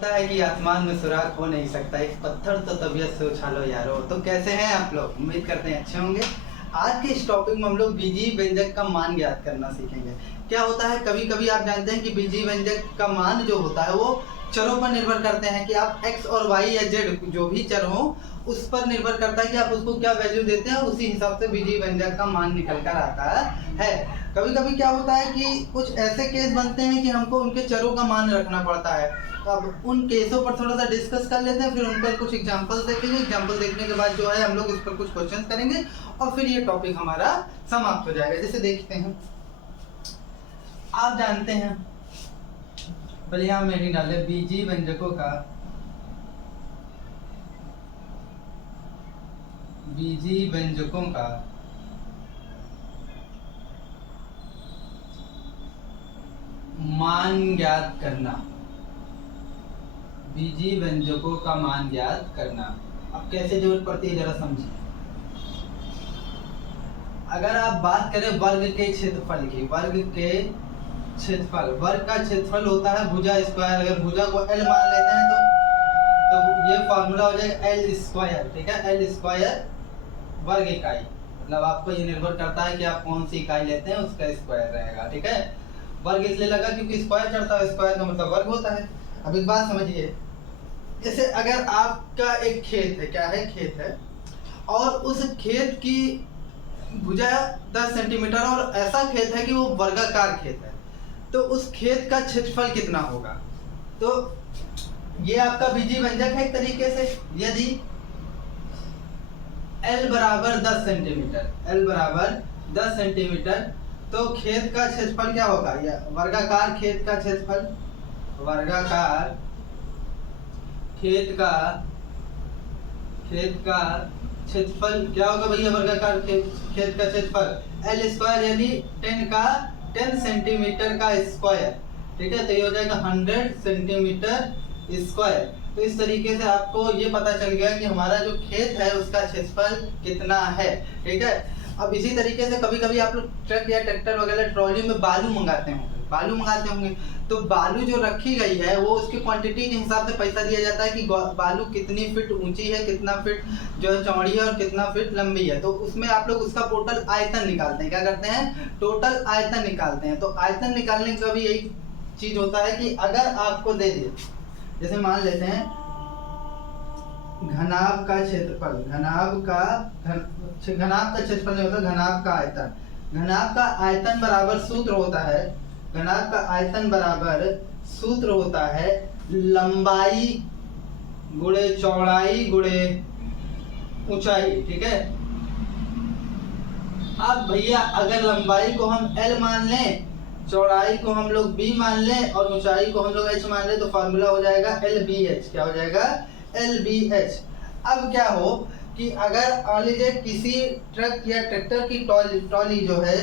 लगता है कि आसमान में सुराख हो नहीं सकता, एक पत्थर तो तबीयत से उछालो यारो। तो कैसे हैं आप लोग? उम्मीद करते हैं अच्छे होंगे। आज के इस टॉपिक में हम लोग बीजीय व्यंजक का मान ज्ञात करना सीखेंगे। क्या होता है, कभी कभी आप जानते हैं कि बीजीय व्यंजक का मान जो होता है वो चरों पर निर्भर करते हैं कि आप x और y या z जो भी चर हो उस पर निर्भर करता है कि आप उसको क्या वैल्यू देते हैं, उसी हिसाब से बीजीय व्यंजक का मान निकल कर आता है। कभी कभी क्या होता है कि कुछ ऐसे केस बनते हैं कि हमको उनके चरों का मान रखना पड़ता है। तो अब उन केसों पर थोड़ा सा डिस्कस कर लेते हैं, फिर उन पर कुछ एग्जांपल देखेंगे। एग्जांपल देखने के बाद जो है हम लोग इस पर कुछ क्वेश्चंस करेंगे और फिर ये टॉपिक हमारा समाप्त हो जाएगा। जैसे देखते हैं, आप जानते हैं, पहले यहाँ में नहीं डाले, बीजीय व्यंजकों का मान ज्ञात करना। बीजीय व्यंजकों का मान ज्ञात करना। अब कैसे जरूरत पड़ती है जरा समझिए। अगर आप बात करें वर्ग के क्षेत्रफल की, वर्ग का क्षेत्रफल होता है भुजा स्क्वायर। अगर भुजा को L मान लेते हैं तो ये फॉर्मूला हो जाएगा L स्क्वायर। ठीक है, L स्क्वायर वर्ग इकाई, मतलब आपको ये निर्भर करता है कि आप कौन सी इकाई लेते हैं, उसका स्क्वायर रहेगा। ठीक है, वर्ग इसलिए लगा क्योंकि स्क्वायर चढ़ता है, स्क्वायर का मतलब वर्ग होता है। अब एक बात समझिए, जैसे अगर आपका एक खेत है, क्या है, खेत है, और उस खेत की भुजा 10 सेंटीमीटर और ऐसा खेत है कि वो वर्गाकार खेत है, तो उस खेत का क्षेत्रफल कितना होगा? तो ये आपका बीजीय व्यंजक है एक तरीके से। यदि L बराबर 10 सेंटीमीटर, तो खेत का क्षेत्रफल क्या होगा? या वर्गाकार खेत का क्षेत्रफल, वर्गाकार खेत का क्षेत्रफल क्या होगा भैया? वर्गाकार खेत का क्षेत्रफल L स्क्वायर, यानी 10 सेंटीमीटर का स्क्वायर। ठीक है, तो ये हो जाएगा 100 सेंटीमीटर स्क्वायर। तो इस तरीके से आपको ये पता चल गया कि हमारा जो खेत है उसका क्षेत्रफल कितना है। ठीक है, अब इसी तरीके से कभी कभी आप लोग ट्रक या ट्रैक्टर वगैरह ट्रॉली में बालू मंगाते होंगे, तो बालू जो रखी गई है वो उसकी क्वांटिटी के हिसाब से पैसा दिया जाता है कि बालू कितनी फीट ऊंची है, कितना फीट जो है चौड़ी है और कितना फीट लंबी है। तो उसमें आप लोग उसका टोटल आयतन निकालते हैं। क्या करते हैं? टोटल आयतन निकालते हैं। तो आयतन निकालने का भी यही चीज होता है कि अगर आपको दे दिए, जैसे मान लेते हैं घनाभ का क्षेत्रफल, घनाभ का क्षेत्रफल नहीं होता, घनाभ का आयतन। घनाभ का आयतन बराबर सूत्र होता है, घनाभ का आयतन बराबर सूत्र होता है लंबाई गुणे चौड़ाई गुणे ऊंचाई। ठीक है, अब भैया अगर लंबाई को हम L मान लें, चौड़ाई को हम लोग B मान लें और ऊंचाई को हम लोग H मान लें, तो फार्मूला हो जाएगा LBH। क्या हो जाएगा? LBH। अब क्या हो कि अगर मान लीजिए किसी ट्रक या ट्रैक्टर की ट्रॉली जो है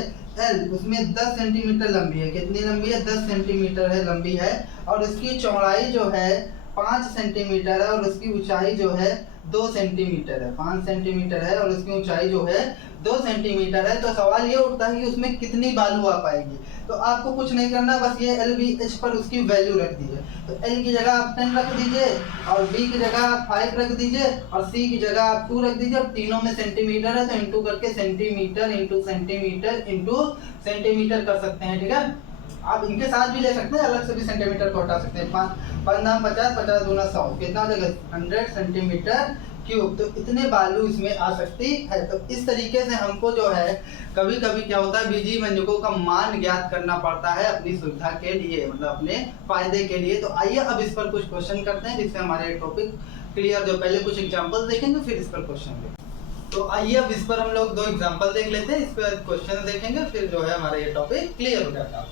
L, उसमें 10 सेंटीमीटर लंबी है। कितनी लंबी है? 10 सेंटीमीटर है, लंबी है, और उसकी चौड़ाई जो है 5 सेंटीमीटर है और उसकी ऊंचाई जो है 2 सेंटीमीटर है। 5 सेंटीमीटर है और उसकी ऊंचाई जो है 2 सेंटीमीटर है। तो सवाल ये उठता है कि उसमें कितनी बालू आ पाएगी। तो आपको कुछ नहीं करना, बस ये LBH पर उसकी वैल्यू रख दीजिए। तो L की जगह आप 10 रख दीजिए और B की जगह आप 5 रख दीजिए और C की जगह आप 2 रख दीजिए। और तीनों में सेंटीमीटर है तो इंटू करके centimetre into centimetre into centimetre कर सकते हैं। ठीक है, आप इनके साथ भी ले सकते हैं, अलग से भी सेंटीमीटर को हटा सकते हैं। 5 दाम 50, 50 दूना 100, कितना हो जाएगा? 100 सेंटीमीटर क्यूब। तो इतने बालू इसमें आ सकती है। तो इस तरीके से हमको जो है कभी कभी क्या होता है, बीजीय व्यंजकों का मान ज्ञात करना पड़ता है अपनी सुविधा के लिए, मतलब अपने फायदे के लिए। तो आइए अब इस पर कुछ क्वेश्चन करते हैं जिससे हमारे टॉपिक क्लियर। जो पहले कुछ एग्जांपल देखेंगे फिर इस पर क्वेश्चन देखेंगे। तो आइए अब इस पर हम लोग 2 एग्जांपल देख लेते हैं, इस पर क्वेश्चन देखेंगे, फिर जो है हमारा ये टॉपिक क्लियर हो जाता है।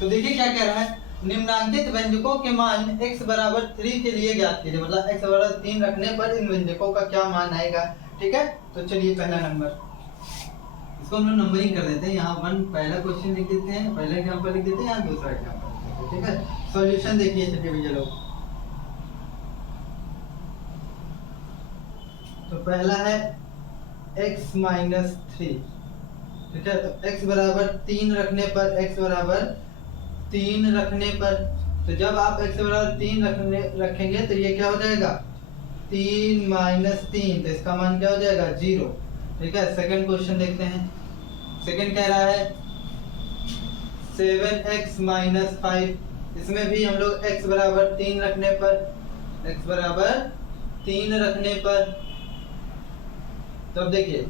तो देखिए क्या कह रहा है, निम्नांकित व्यंजकों के मान x बराबर 3 के लिए ज्ञात कीजिए। मतलब x बराबर 3 रखने पर इन व्यंजकों का क्या मान आएगा। ठीक है, तो चलिए पहला नंबर, इसको हम लोग नंबरिंग कर देते हैं। यहाँ 1 पहला क्वेश्चन लिख देते हैं, पहला एग्जांपल लिख देते हैं, यहाँ दूसरा एग्जांपल। ठीक है, सॉल्यूशन देखिए छोटे भैया लोग। तो पहला है x माइनस 3। ठीक है, तो x बराबर 3 रखने पर, x बराबर 3 रखने पर तो जब आप x बराबर 3 रखेंगे तो ये क्या हो जाएगा 3 माइनस 3, तो इसका मान क्या हो जाएगा 0। ठीक है, सेकंड क्वेश्चन देखते हैं। सेकंड कह रहा है 7x माइनस 5, इसमें भी हम लोग x बराबर 3 रखने पर तो अब देखिए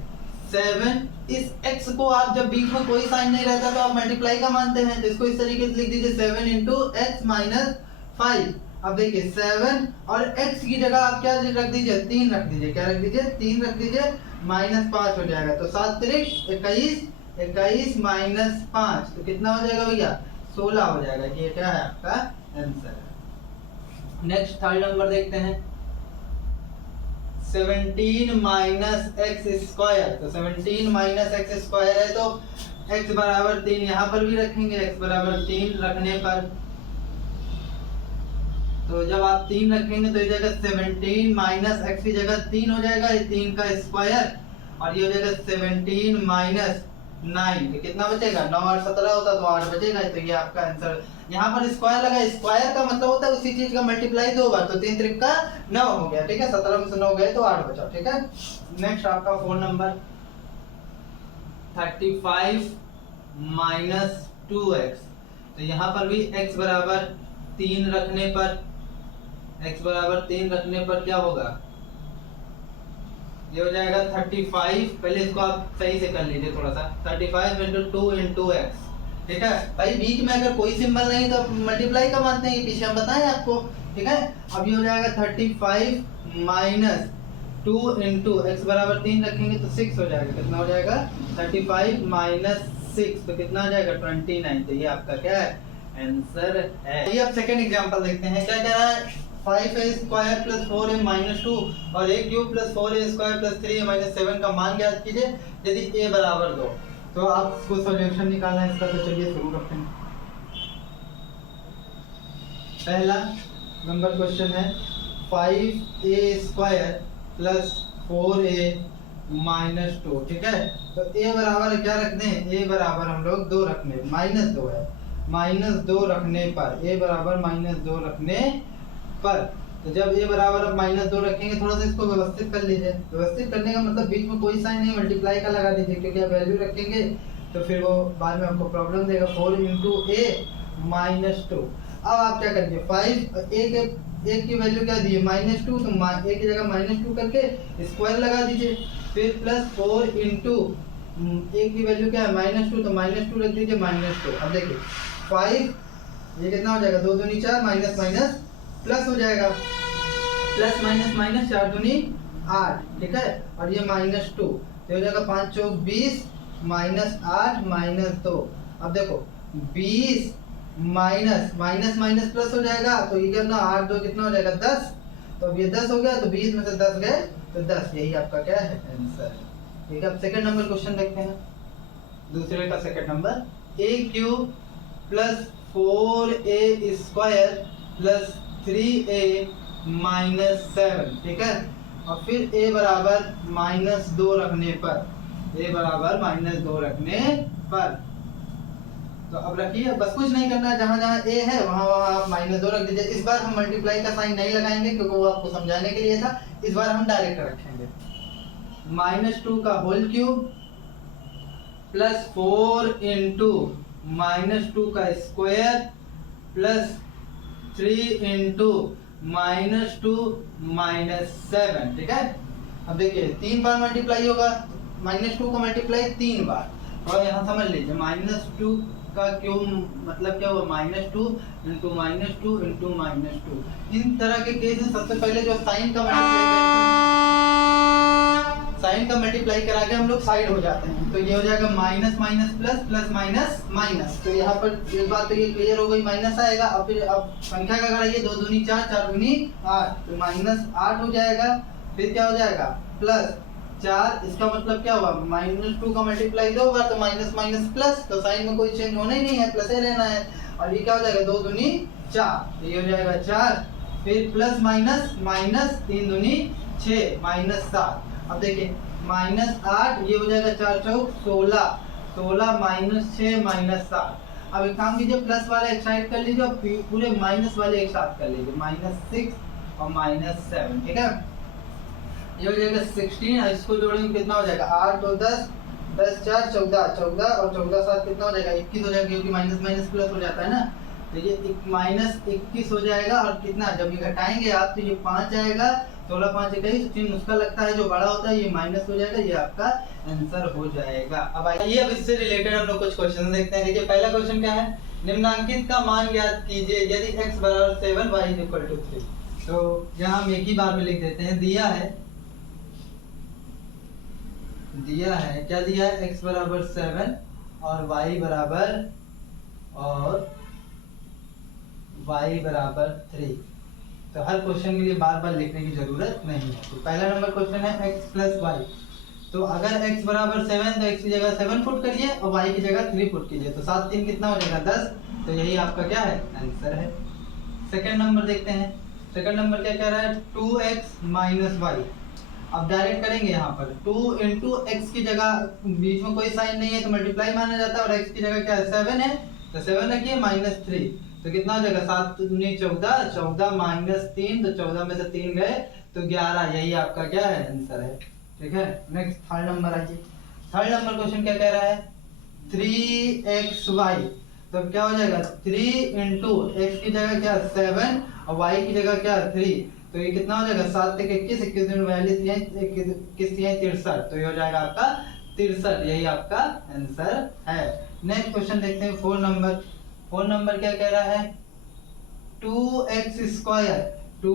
7, इस x को आप जब बीच में कोई साइन नहीं रहता तो आप मल्टीप्लाई का मानते हैं, तो इसको इस तरीके से लिख दीजिए 7 इंटू एक्स माइनस 5। अब देखिए 7 और x की जगह आप क्या रख दीजिए 3 रख दीजिए, क्या रख दीजिए 3 रख दीजिए, माइनस 5 हो जाएगा। तो 7 त्रिक 21, 21 माइनस 5 तो कितना हो जाएगा भैया 16 हो जाएगा। ये क्या है आपका आंसर। नेक्स्ट थर्ड नंबर देखते हैं 17 माइनस एक्स स्क्वायर। तो 17 माइनस एक्स स्क्वायर है तो x बराबर 3 यहाँ पर भी रखेंगे। x बराबर 3 रखने पर तो जब आप 3 रखेंगे तो ये जगह 17 माइनस एक्स की जगह 3 हो जाएगा, ये 3 का स्क्वायर, और ये हो जाएगा 17 माइनस 9, तो कितना बचेगा 9 और 17 होता तो 8 बचेगा। तो ये आपका आंसर। यहाँ पर स्क्वायर लगा, स्क्वायर का मतलब होता है उसी चीज का मल्टीप्लाई 2 बार, तो 3 त्रिक का 9 हो गया। ठीक है, 17 में से 9 गए तो 8 बचा। ठीक है, नेक्स्ट आपका 4 नंबर 35 माइनस 2x। तो यहाँ पर भी x बराबर 3 रखने पर क्या होगा, ये हो जाएगा 35। पहले इसको आप सही से कर लीजिए थोड़ा सा, 35 इंटू 2 इंटू एक्स। ठीक है भाई, बीच में अगर कोई सिंबल नहीं तो मल्टीप्लाई का मानते हैं, ये पीछे हम बताएं आपको। ठीक है, अब ये हो जाएगा 35 माइनस 2 इंटू एक्स बराबर 3 रखेंगे तो 6 हो जाएगा। कितना हो जाएगा 35 माइनस 6 तो कितना हो जाएगा 29। तो ये आपका क्या है आंसर है। ये अब सेकंड एग्जांपल देखते हैं। क्या कह रहा है 5a square plus 4a minus 2 और a cube plus 4a square plus 3a minus 7 का मान ज्ञात कीजिए यदि a बराबर 2। तो आपको सॉल्यूशन निकालना है इसका, तो चलिए शुरू करते हैं। पहला नंबर क्वेश्चन है 5a square plus 4a minus 2। ठीक है, तो a बराबर क्या रखते हैं, a बराबर हम लोग 2 रखने, माइनस 2 है, माइनस 2 रखने पर a बराबर माइनस 2 रखने पर, तो जब a बराबर अब माइनस 2 रखेंगे, थोड़ा सा इसको व्यवस्थित कर लीजिए। व्यवस्थित करने का मतलब बीच में कोई साइन नहीं, मल्टीप्लाई का लगा दीजिए, क्योंकि आप वैल्यू रखेंगे तो फिर वो बाद में आपको प्रॉब्लम देगा। 4 इंटू ए माइनस 2। अब आप क्या करिए 5 a की वैल्यू क्या दी है -2, तो a की जगह -2 करके स्क्वायर लगा दीजिए, फिर प्लस 4 इंटू a की वैल्यू क्या है -2, तो -2 रख दीजिए -2। अब देखिए 5 ये कितना हो जाएगा 2 दूनी 4 माइनस माइनस प्लस हो जाएगा, प्लस माइनस माइनस 4 दूनी 8। ठीक है, और ये -2 तो हो जाएगा 5 चौक 20 माइनस 8 माइनस 2। अब देखो 20 माइनस माइनस माइनस प्लस हो जाएगा, तो ये कितना 8 2 कितना हो जाएगा 10। तो अब ये 10 हो गया, तो 20 में से 10 गए तो 10। यही आपका क्या है आंसर है। ठीक है, अब सेकंड नंबर क्वेश्चन देखते हैं। दूसरे का second number a cube plus 4a square plus 3a minus 7। ठीक है, और फिर a बराबर -2 रखने पर, a बराबर -2 रखने पर, तो अब रखिए, बस कुछ नहीं करना है, जहां जहां a है वहां वहां आप -2 रख दीजिए। इस बार हम मल्टीप्लाई का साइन नहीं लगाएंगे क्योंकि वो आपको समझाने के लिए था, इस बार हम डायरेक्ट रखेंगे। -2 का होल क्यूब प्लस 4 इंटू -2 का स्क्वायर प्लस 3 इंटू -2 -7। ठीक है, अब देखिए 3 बार मल्टीप्लाई होगा, -2 का मल्टीप्लाई 3 बार, और यहाँ समझ लीजिए -2 का क्यों मतलब क्या हुआ -2 इंटू -2 इंटू -2। इन तरह के केस में सबसे पहले जो साइन का मल्टीप्लाई करा के हम लोग साइड हो जाते हैं, तो ये हो जाएगा minus minus plus plus minus minus. तो यहाँ पर एक बात तो ये क्लियर हो गई, माइनस आएगा। अब फिर अब संख्या का कराइए, 2 दूनी 4 4 दूनी 8, तो -8 हो जाएगा। फिर क्या हो जाएगा प्लस 4, इसका मतलब क्या हुआ -2 का मल्टीप्लाई 2 बार, तो माइनस माइनस प्लस, तो साइन में कोई चेंज होना ही नहीं है, प्लस ही रहना है। और ये क्या हो जाएगा 2 दूनी 4, तो ये हो जाएगा 4, फिर प्लस माइनस माइनस 3 दूनी 6 -7। अब देखिए -8 ये हो जाएगा 4 चौक 16, 16 -6 -7। अब एक काम कीजिए, प्लस वाला एक साइड कर लीजिए और पूरे माइनस वाले एक साथ कर लीजिए, -6 और -7, ठीक है। ये हो जाएगा 16, इसको जोड़ेंगे कितना हो जाएगा 8 और 10, 10 4 14, 14 और 14 7 कितना हो जाएगा 21 हो जाएगा, क्योंकि माइनस माइनस प्लस हो जाता है ना। तो ये -21 हो जाएगा और कितना जब ये घटाएंगे आप तो ये 5 आएगा, 16 5 21, चिन्ह उसका लगता है जो बड़ा होता है, ये माइनस हो जाएगा, ये आपका आंसर हो जाएगा। अब आइए अब इससे रिलेटेड हम लोग कुछ क्वेश्चन देखते हैं। देखिए पहला क्वेश्चन क्या है, निम्नांकित का मान ज्ञात कीजिए यदि x बराबर 7 y इक्वल टू 3। तो यहाँ हम एक ही बार में लिख देते हैं, दिया है क्या दिया है, x बराबर 7 और y बराबर 3। तो हर क्वेश्चन के लिए बार बार लिखने की जरूरत नहीं है। तो पहला नंबर क्वेश्चन है x प्लस वाई। तो अगर x बराबर 7 तो x की जगह 7 पुट करिए और y की जगह 3 पुट कीजिए, तो 7 3 कितना हो जाएगा 10। तो यही आपका क्या है, आंसर है। सेकंड नंबर देखते हैं। सेकंड नंबर क्या कह रहा है, 2x माइनस वाई। अब डायरेक्ट करेंगे यहाँ पर 2 इंटू एक्स की जगह बीच में कोई साइन नहीं है तो मल्टीप्लाई माना जाता है, और x की जगह क्या है 7 है तो 7 रखिए -3, तो कितना हो जाएगा 7 दूनी 14, 14 -3, तो 14 में से 3 गए तो 11, यही आपका क्या है, आंसर है। ठीक है, नेक्स्ट थर्ड नंबर आइए। थर्ड नंबर क्वेश्चन क्या कह रहा है, 3xy। तो क्या हो जाएगा 3 इंटू एक्स की जगह क्या 7 और y की जगह क्या 3, तो ये कितना हो जाएगा 7 तक 21, 21 दिन 42, 63, तो ये हो जाएगा आपका 63, यही आपका आंसर है। नेक्स्ट क्वेश्चन देखते हैं, 4 नंबर। 4 नंबर क्या कह रहा है, 2x स्क्वायर। तो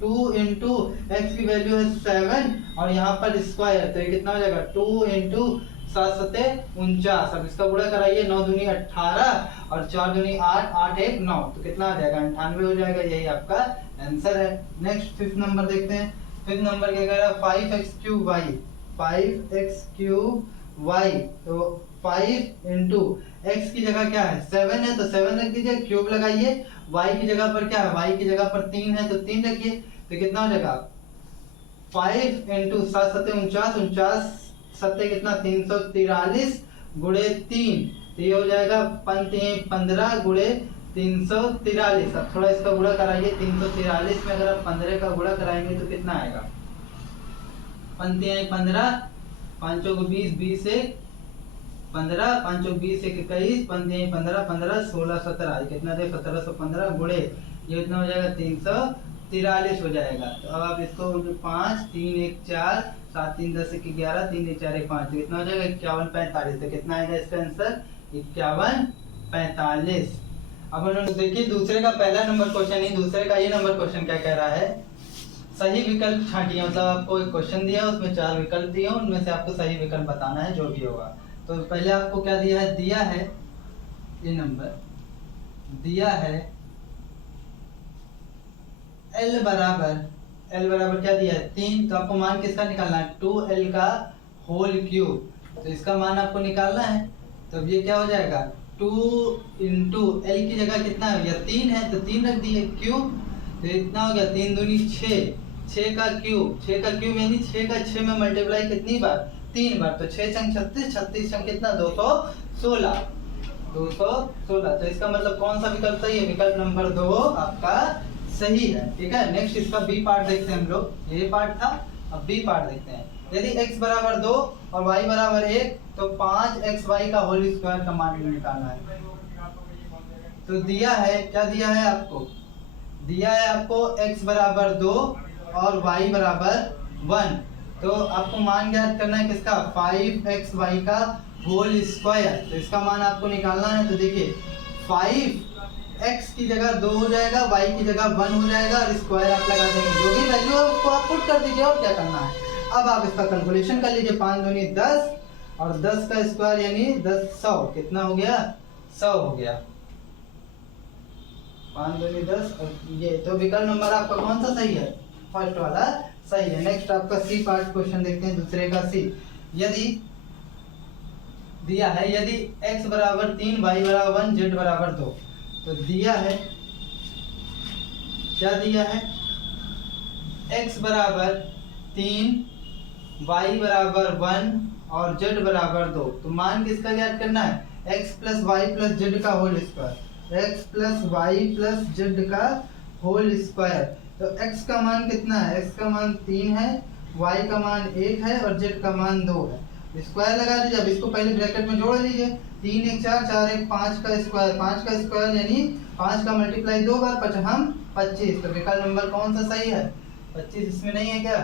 2 इंटू एक्स की वैल्यू है 7 और यहाँ पर स्क्वायर, तो ये कितना हो जाएगा 2 इंटू 7 7 49। अब इसका गुणा कराइए, 9 दूनी 18 और 4 दूनी 8, 8 1 9, तो कितना आ जाएगा 98 हो जाएगा, यही आपका आंसर है। नेक्स्ट 5th नंबर देखते हैं। 5th नंबर क्या कह रहा है, 5x cube Y. 5x cube Y, तो 5 इंटू एक्स की जगह क्या है 7 है तो 7 रख दीजिए, क्यूब लगाइए। y की जगह पर क्या है, y की जगह पर 3 है तो 3 रखिए, तो कितना हो जाएगा 5 इंटू 7 7 49, 49 7 कितना 343 गुणे 3, तो ये हो जाएगा 15 गुणे 343। अब थोड़ा इसका गुणा कराइए, 343 में अगर आप 15 का गुणा कराएंगे तो कितना आएगा, 15 5 को 20, 20 से 15, 5 20 21, 15 15 16 17, कितना दे 1715 गुणे ये कितना हो जाएगा 343 हो जाएगा। तो अब आप इसको 5 3 1 4 7 3 10 1 11 3 1 4 1 5, तो कितना हो जाएगा 51 45, तो कितना आएगा इसका आंसर 51 45। अब हम लोग देखिए दूसरे का पहला नंबर क्वेश्चन ही, दूसरे का ये नंबर क्वेश्चन क्या कह रहा है, सही विकल्प छांटिए। मतलब आपको एक क्वेश्चन दिया उसमें 4 विकल्प दिए, उनमें से आपको सही विकल्प बताना है जो भी होगा। तो पहले आपको क्या दिया है, ये नंबर दिया है L बराबर क्या दिया है 3, तो आपको मान किसका निकालना है 2L का होल क्यूब, तो इसका मान आपको निकालना है। तो अब ये क्या हो जाएगा 2 इंटू L की जगह कितना है, या 3 है तो 3 रख दिए क्यूब, तो इतना हो गया 3 दूनी 6, 6 का क्यूब यानी 6 का 6 में मल्टीप्लाई कितनी बार 3 बार, तो 6 संग 36, 36 संग कितना 216, तो इसका मतलब कौन सा विकल्प सही है, विकल्प नंबर 2 आपका सही है। ठीक है, नेक्स्ट इसका बी पार्ट देखते हैं हम लोग। ये पार्ट था, अब बी पार्ट देखते हैं। यदि x बराबर 2 और y बराबर 1 तो 5xy का होल स्क्वायर का मान निकालना है। तो दिया है क्या, दिया है आपको x बराबर 2 और y बराबर 1, तो आपको मान ज्ञात करना है किसका 5xy का होल स्क्वायर, तो इसका मान आपको निकालना है। तो देखिए 5x की जगह 2 हो जाएगा, y की जगह 1 हो जाएगा और स्क्वायर आप लगा देंगे, जो भी वैल्यू है उसको आप पुट कर दीजिए, और क्या करना है। अब आप इसका कैलकुलेशन कर लीजिए, 5 दूनी 10 और 10 का स्क्वायर यानी 10 100, कितना हो गया 100 हो गया, 5 दूनी 10 और ये, तो विकल्प नंबर आपका कौन सा सही है, फर्स्ट वाला सही है। नेक्स्ट आपका सी पार्ट क्वेश्चन देखते हैं, दूसरे का सी। यदि दिया है यदि x बराबर 3 y बराबर 1 z बराबर 2, तो दिया है क्या दिया है x बराबर 3 y बराबर 1 और z बराबर 2, तो मान किसका ज्ञात करना है, x plus Y plus Z का whole square, x plus Y plus Z का होल स्क्वायर। तो x का मान कितना है, x का मान 3 है, y का मान 1 है और z का मान 2 है। स्क्वायर लगा दीजिए। अब इसको पहले ब्रैकेट में जोड़ लीजिए, 3 1 4 4 1 5 का स्क्वायर, 5 का स्क्वायर यानी 5 का मल्टीप्लाई 2 बार 5 हम 25। तो विकल्प नंबर कौन सा सही है, 25 इसमें नहीं है क्या,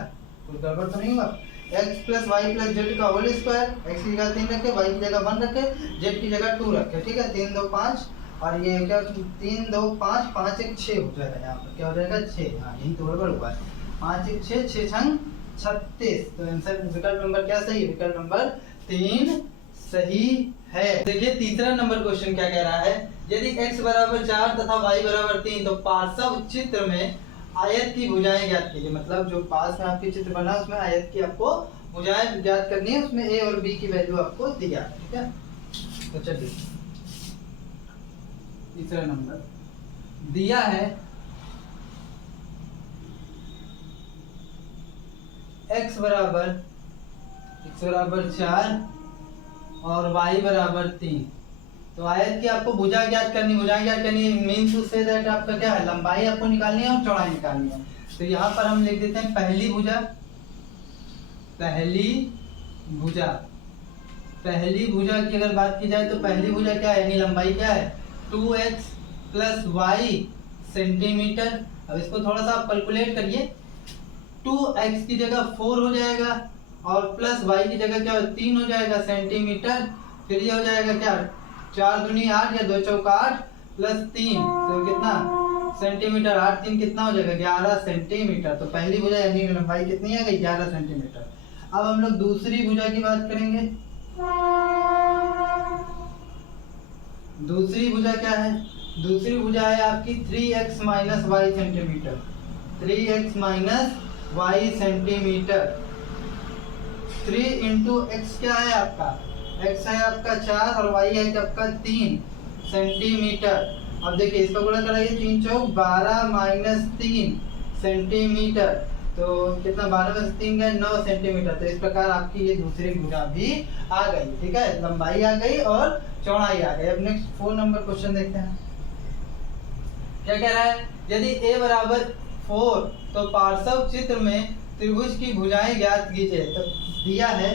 कुछ गड़बड़ तो नहीं हुआ। x plus Y plus Z का होल स्क्वायर, x की जगह 3 रखे, y की जगह 1 रखे, z की जगह 2 रखे, ठीक है। 3 2 5 और ये क्या 3 2 5 5 1 6 हो जाएगा, यहाँ पर क्या हो जाएगा 6। हाँ यही तो गड़बड़ हुआ है, 5 1 6 6 छंग 36। तो आंसर विकल्प नंबर क्या सही है, विकल्प नंबर 3 सही है। देखिए तीसरा नंबर क्वेश्चन क्या कह रहा है, यदि x बराबर 4 तथा y बराबर 3 तो पार्श्व चित्र में आयत की भुजाएं ज्ञात कीजिए। मतलब जो पास में आपके चित्र बना उसमें आयत की आपको भुजाएं ज्ञात करनी है, उसमें a और b की वैल्यू आपको दिया है, ठीक है। तो चलिए तीसरा नंबर दिया है x बराबर 4 और y बराबर 3। तो आयत की आपको भुजा ज्ञात करनी, मीन्स टू से दैट आपका क्या है, लंबाई आपको निकालनी है और चौड़ाई निकालनी है। तो यहाँ पर हम लिख देते हैं पहली भुजा, पहली भुजा की अगर बात की जाए तो पहली भुजा क्या है, यानी लंबाई क्या है 2x प्लस वाई सेंटीमीटर। अब इसको थोड़ा सा आप कैलकुलेट करिए, 2x की जगह 4 हो जाएगा और प्लस y की जगह क्या 3 हो जाएगा सेंटीमीटर। फिर ये हो जाएगा क्या 4 दूनी 8 या 2 चौका 8 प्लस 3 तो कितना सेंटीमीटर, 8 3 कितना हो जाएगा 11 सेंटीमीटर। तो पहली भुजा यानी लंबाई कितनी आ गई 11 सेंटीमीटर। अब हम लोग दूसरी भुजा की बात करेंगे। दूसरी भुजा क्या है, दूसरी भुजा है आपकी 3x minus Y centimetre, 3x minus Y centimetre. 3 into X क्या है आपका, x है आपका 4 और y है आपका 3 सेंटीमीटर। अब देखिए इसका गुणा कराइए, 3 चौक 12 माइनस 3 सेंटीमीटर। तो कितना 12 में 3 गए 9 सेंटीमीटर। तो इस प्रकार आपकी ये दूसरी भुजा भी आ गई, ठीक है, लंबाई आ गई और चौड़ाई आ गई। अब नेक्स्ट 4 नंबर क्वेश्चन देखते हैं क्या कह रहा है, यदि a बराबर 4 तो पार्श्व चित्र में त्रिभुज की भुजाएं ज्ञात कीजिए। तो दिया है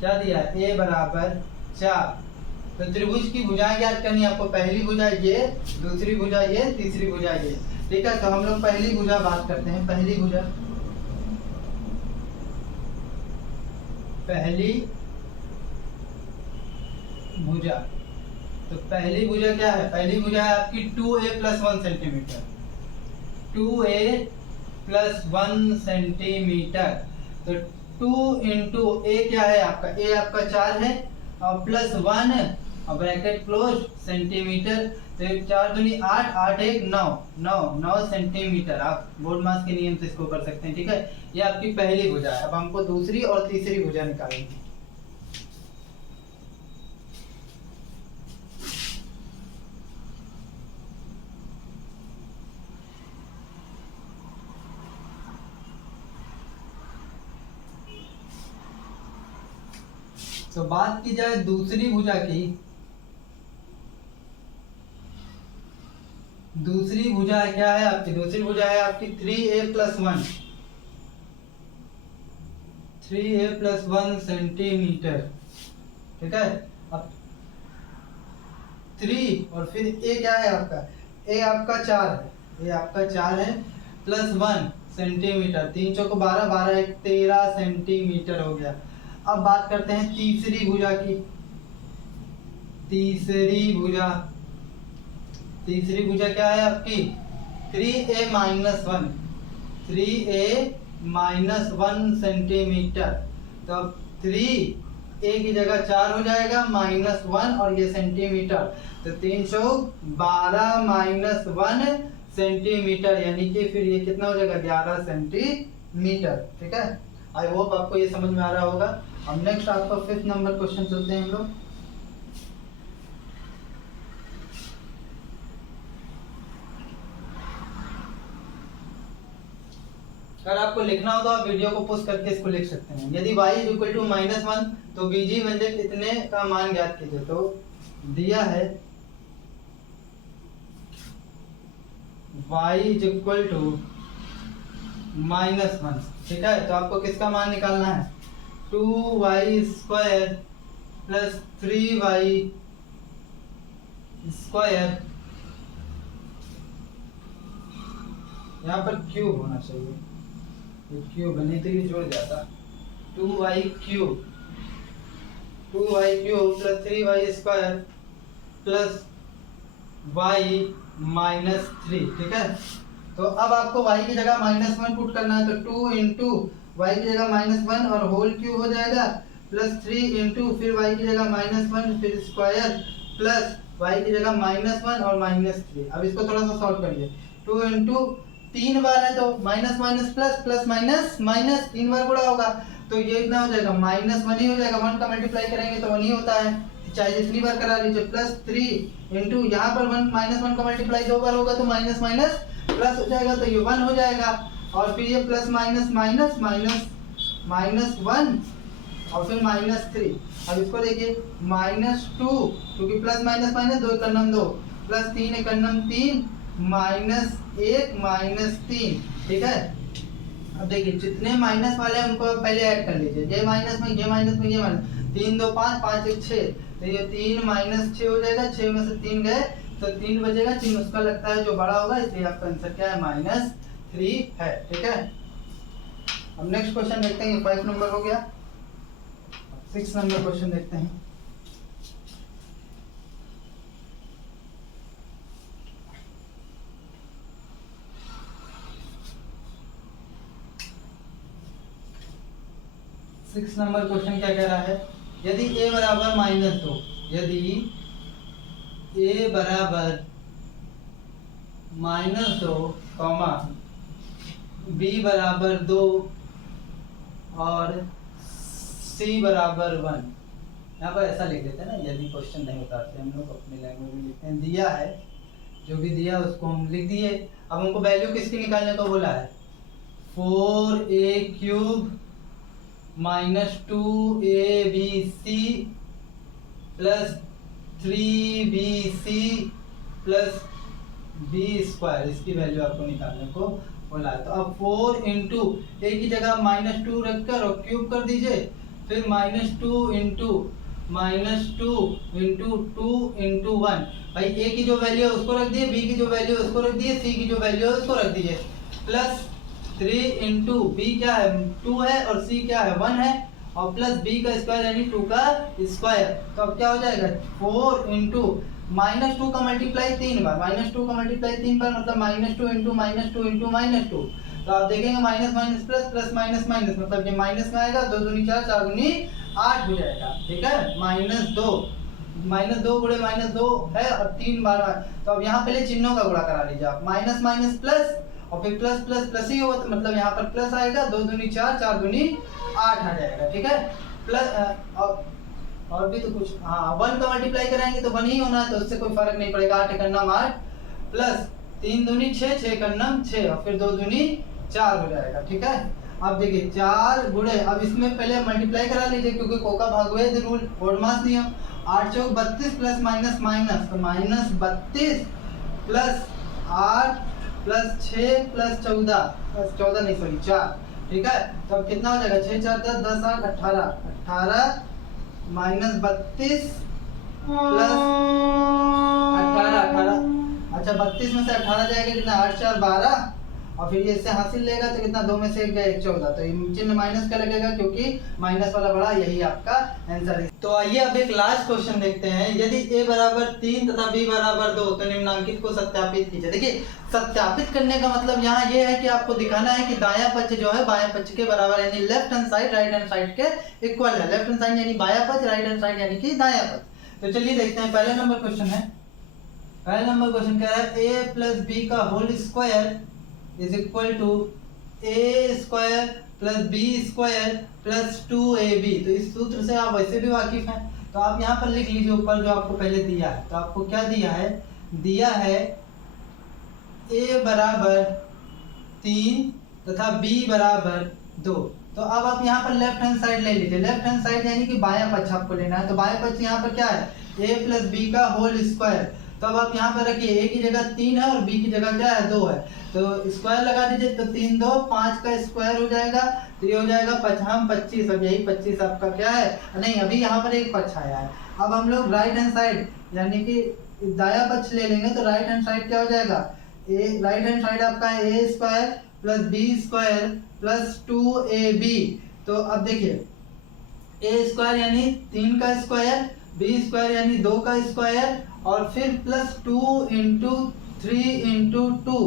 क्या दिया है, a बराबर 4 तो त्रिभुज की भुजाएं ज्ञात करनी है आपको। पहली भुजा ये, दूसरी भुजा ये, तीसरी भुजा ये, ठीक है। तो हम लोग पहली भुजा बात करते हैं। पहली भुजा तो पहली भुजा क्या है, पहली भुजा है आपकी 2a plus 1 centimetre, 2a plus 1 centimetre. तो 2 इंटू a क्या है आपका, a आपका 4 है और प्लस 1 और ब्रैकेट क्लोज सेंटीमीटर। तो 4 दूनी 8 8 1 9 सेंटीमीटर। आप बोर्ड मास के नियम से इसको कर सकते हैं, ठीक है। ये आपकी पहली भुजा है। अब हमको दूसरी और तीसरी भुजा निकालनी है। तो बात की जाए दूसरी भुजा की, दूसरी भुजा क्या है आपकी, दूसरी भुजा है आपकी 3a plus 1, 3a plus 1 centimetre, ठीक है। अब 3 और फिर a क्या है आपका, a आपका 4 है, a आपका 4 है प्लस 1 सेंटीमीटर। 3 चौको 12 12 1 13 सेंटीमीटर हो गया। अब बात करते हैं तीसरी भुजा की। तीसरी भुजा क्या है आपकी 3a minus 1, 3a minus 1 centimetre. तो अब 3a की जगह 4 हो जाएगा माइनस 1 और ये सेंटीमीटर। तो 3 चौक 12 माइनस 1 सेंटीमीटर, यानी कि फिर ये कितना हो जाएगा 11 सेंटीमीटर, ठीक है। आई होप आपको ये समझ में आ रहा होगा। अब नेक्स्ट आपका 5th नंबर क्वेश्चन चलते हैं हम लोग। अगर आपको लिखना हो तो आप वीडियो को पॉज करके इसको लिख सकते हैं। यदि y इज इक्वल टू -1 तो बीजी व्यंजक कितने का मान ज्ञात कीजिए। तो दिया है y इज इक्वल टू -1, ठीक है। तो आपको किसका मान निकालना है, 2y² प्लस 3y² यहाँ पर क्यूब होना चाहिए, ये क्यूब बने तो ये जुड़ जाता, 2y³ plus 3y² plus y-3, ठीक है। तो अब आपको y की जगह -1 पुट करना है, तो 2 इंटू y की जगह -1 और होल क्यूब हो जाएगा, प्लस 3 इंटू फिर y की जगह -1 फिर स्क्वायर प्लस y की जगह -1 और -3। अब इसको थोड़ा सा सॉल्व करिए, 2 इंटू 3 बार है तो minus minus plus plus minus minus 3 बार गुणा होगा, तो ये इतना हो जाएगा -1 ही हो जाएगा। 1 का मल्टीप्लाई करेंगे तो 1 ही होता है, चाहे जितनी बार करा लीजिए। प्लस 3 इंटू यहाँ पर -1 का मल्टीप्लाई 2 बार होगा तो माइनस माइनस प्लस हो जाएगा, तो ये 1 हो जाएगा। और फिर ये प्लस माइनस माइनस माइनस -1 और फिर -3। अब इसको देखिए -2, क्योंकि प्लस माइनस माइनस 2 एकन्नम 2 प्लस 3 एकन्नम 3 -1 -3, ठीक है। अब देखिए जितने माइनस वाले हैं उनको पहले ऐड कर लीजिए, ये माइनस में ये माइनस में ये माइनस, 3 2 5 5 1 6, तो ये 3 -6 हो जाएगा, 6 में से 3 गए तो 3 बचेगा, 3 उसका लगता है जो बड़ा होगा, इसलिए आपका आंसर क्या है -3 है, ठीक है। अब नेक्स्ट क्वेश्चन देखते हैं, 5 नंबर हो गया। 6 नंबर क्वेश्चन देखते हैं। सिक्स नंबर क्वेश्चन क्या कह रहा है, यदि a बराबर -2, यदि a बराबर -2, b बराबर 2 और c बराबर 1, यहाँ पर ऐसा लिख देते हैं ना, यदि क्वेश्चन नहीं उतारते हम लोग अपने लैंग्वेज में लिखते हैं, दिया है जो भी दिया उसको हम लिख दिए। अब हमको वैल्यू किसकी निकालने को बोला है, 4a³ -2abc plus 3bc plus b², इसकी वैल्यू आपको निकालने को बोला है। तो अब 4 इंटू ए की जगह -2 रखकर और क्यूब कर दीजिए, फिर -2 इंटू 2 इंटू 1, भाई ए की जो वैल्यू है उसको रख दिए, बी की जो वैल्यू है उसको रख दिए, सी की जो वैल्यू है उसको रख दीजिए, प्लस 3 इंटू बी क्या है 2 है और सी क्या है 1 है, और प्लस बी का स्क्वायर यानी 2 का स्क्वायर। तो अब क्या हो जाएगा, 4 इंटू -2 का मल्टीप्लाई 3 बार, -2 का मल्टीप्लाई 3 बार मतलब -2 इंटू -2 इंटू -2। तो आप देखेंगे minus minus plus plus minus minus, मतलब ये माइनस में आएगा, 2 दूनी 4 4 दूनी 8 हो जाएगा, ठीक है। -2 गुणे -2 है और 3 बार। तो अब यहाँ पहले चिन्हों का गुणा करा लीजिए आप, माइनस माइनस प्लस और फिर प्लस प्लस प्लस ही होगा, तो मतलब यहाँ पर प्लस आएगा, 2 दूनी 4 4 दूनी 8 आ जाएगा, ठीक है। प्लस और भी तो कुछ, हाँ 1 का मल्टीप्लाई कराएंगे तो 1 ही होना है, तो उससे कोई फर्क नहीं पड़ेगा, 8 एकन्नम 8 प्लस 3 दूनी 6 6 एकन्नम 6 और फिर 2 दूनी 4 हो जाएगा, ठीक है। अब देखिए 4 गुणे, अब इसमें पहले मल्टीप्लाई करा लीजिए क्योंकि कोका भागवेद रूल ओडमास नियम, 8 चौक 32 प्लस माइनस माइनस, तो -32 प्लस 8 प्लस 6 प्लस 14 नहीं सॉरी 4, ठीक है। तो अब कितना हो जाएगा, 6 4 10 10 8 18 18 -32 प्लस 18 अच्छा 32 में से 18 जाएगा कितना, 8 4 12 और फिर ये इससे हासिल लेगा तो कितना, 2 में से 1 गया 1 14, तो चिन्ह माइनस का लगेगा क्योंकि माइनस वाला बड़ा, यही आपका आंसर है। तो आइए अब एक लास्ट क्वेश्चन देखते हैं, यदि a बराबर 3 तथा b बराबर 2 तो निम्नांकित को सत्यापित कीजिए। देखिए सत्यापित करने का मतलब यहाँ ये है कि आपको दिखाना है कि दायां पक्ष जो है बायां पक्ष के बराबर, यानी left hand side right hand side के इक्वल है। लेफ्ट हैंड साइड यानी बायां पक्ष, राइट हैंड साइड यानी कि दायां पक्ष। तो चलिए देखते हैं, पहला नंबर क्वेश्चन है, पहला नंबर क्वेश्चन कह रहा है a प्लस b का whole square is equal to a square plus b square plus 2ab। तो इस सूत्र से आप वैसे भी वाकिफ हैं, तो आप यहाँ पर लिख लीजिए ऊपर जो आपको पहले दिया है। तो आपको क्या दिया है, दिया है a बराबर 3 तथा b बराबर 2। तो अब आप यहाँ पर लेफ्ट हैंड साइड ले लीजिए। लेफ्ट हैंड साइड यानी कि बायां पक्ष आपको लेना है। तो बायां पक्ष यहाँ पर क्या है, a प्लस बी का होल स्क्वायर। तो अब आप यहाँ पर रखिए, a की जगह 3 है और b की जगह क्या है, 2 है। तो स्क्वायर लगा दीजिए, तो 3 2 5 का स्क्वायर हो जाएगा, तो ये हो जाएगा 25। अब यही 25 आपका क्या है, नहीं अभी यहाँ पर एक पक्ष आया है। अब हम लोग राइट हैंड साइड यानी कि दाया पक्ष ले लेंगे। तो राइट हैंड साइड क्या हो जाएगा, राइट हैंड साइड आपका है a square plus B square plus 2ab। तो अब देखिए, a स्क्वायर यानी 3 का स्क्वायर, b स्क्वायर यानी 2 का स्क्वायर और फिर प्लस 2 इंटू 3 इंटू 2।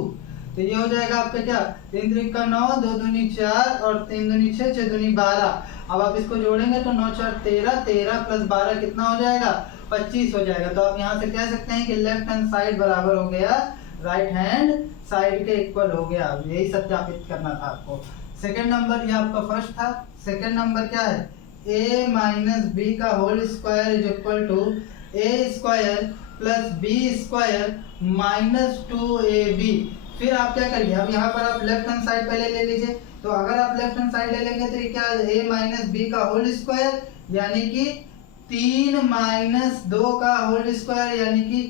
तो ये हो जाएगा आपका क्या, 3 3 का 9, 2 दूनी 4 और 3 दूनी 6, 6 दूनी 12। अब आप इसको जोड़ेंगे तो 9 4 13, 13 प्लस 12 कितना हो जाएगा, 25 हो जाएगा। तो आप यहाँ से कह सकते हैं कि लेफ्ट हैंड साइड बराबर हो गया राइट हैंड साइड के इक्वल हो गया। यही सत्यापित करना था आपको। सेकंड नंबर ये आपका फर्स्ट था। सेकंड नंबर क्या है, a माइनस बी का whole square is equal to a square plus B square minus 2ab। फिर आप क्या करिए, अब यहाँ पर आप लेफ्ट हैंड साइड पहले ले लीजिए। तो अगर आप लेफ्ट हैंड साइड ले लेंगे तो ये क्या है, a माइनस बी का होल स्क्वायर यानी कि 3 माइनस 2 का होल स्क्वायर यानी कि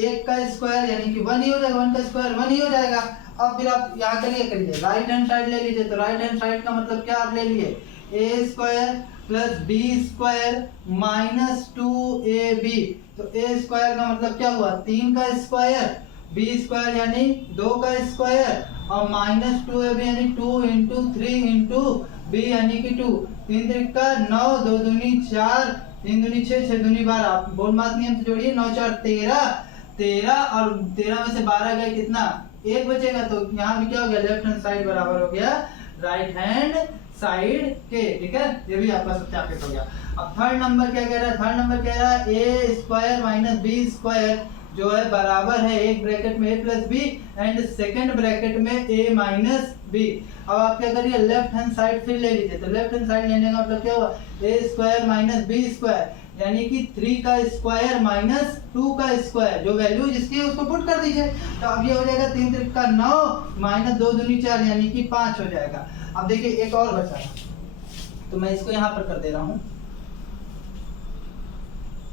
1 का स्क्वायर यानी कि 1 ही हो जाएगा, 1 का स्क्वायर 1 ही हो जाएगा। अब फिर आप यहाँ करिए राइट हैंड साइड ले लीजिए। तो राइट हैंड साइड का मतलब क्या आप ले लिए, a square plus B square minus 2ab। तो a स्क्वायर का मतलब क्या हुआ, 3 का स्क्वायर, b स्क्वायर यानी 2 का स्क्वायर और माइनस 2ab यानी 2 इंटू 3 इंटू b यानी कि 2। 3 3 का 9, 2 दूनी 4, 3 दूनी 6, 6 दूनी 12। आप बोल मास नियम से जोड़िए, 9 4 13, 13 और 13 में से 12 गए कितना, 1 बचेगा। तो यहाँ भी क्या हो गया, लेफ्ट हैंड साइड बराबर हो गया राइट हैंड साइड के। ठीक है, ये भी आपका सत्यापित हो गया। अब थर्ड नंबर क्या कह रहा है, थर्ड नंबर कह रहा है a square minus B square जो है बराबर है एक ब्रैकेट में a plus B and second bracket में a माइनस बी। अब आप क्या करिए, लेफ्ट हैंड साइड फिर ले लीजिए। तो लेफ्ट हैंड साइड लेने का मतलब क्या हुआ, a square minus B square यानी कि 3 का स्क्वायर माइनस 2 का स्क्वायर, जो वैल्यू जिसकी है उसको पुट कर दीजिए। तो अब ये हो जाएगा 3 3 का 9 माइनस 2 दूनी 4 यानी कि 5 हो जाएगा। अब देखिए एक और बचा, तो मैं इसको यहाँ पर कर दे रहा हूँ।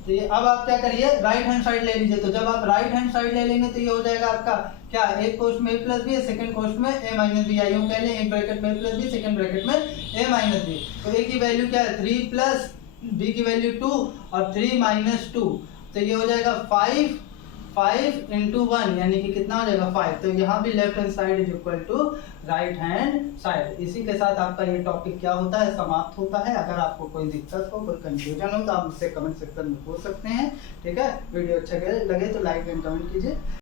तो ये अब आप क्या करिए, राइट हैंड साइड ले लीजिए। तो जब आप राइट हैंड साइड ले लेंगे तो ये हो जाएगा आपका क्या, एक कोष्ठ में a प्लस बी है, सेकंड कोष्ठ में a माइनस बी। आइए हम कह लें एक ब्रैकेट में a plus B, second bracket में a माइनस बी। तो a की वैल्यू क्या है, 3 प्लस b की वैल्यू 2 और 3 माइनस 2। तो ये हो जाएगा 5 इंटू 1 यानी कि कितना हो जाएगा 5। तो यहाँ भी left hand side is equal to right hand side. इसी के साथ आपका ये टॉपिक क्या होता है, समाप्त होता है। अगर आपको कोई दिक्कत हो, कोई कंफ्यूजन हो तो आप मुझसे कमेंट सेक्शन में पूछ सकते हैं। ठीक है, वीडियो अच्छा लगे तो लाइक एंड कमेंट कीजिए।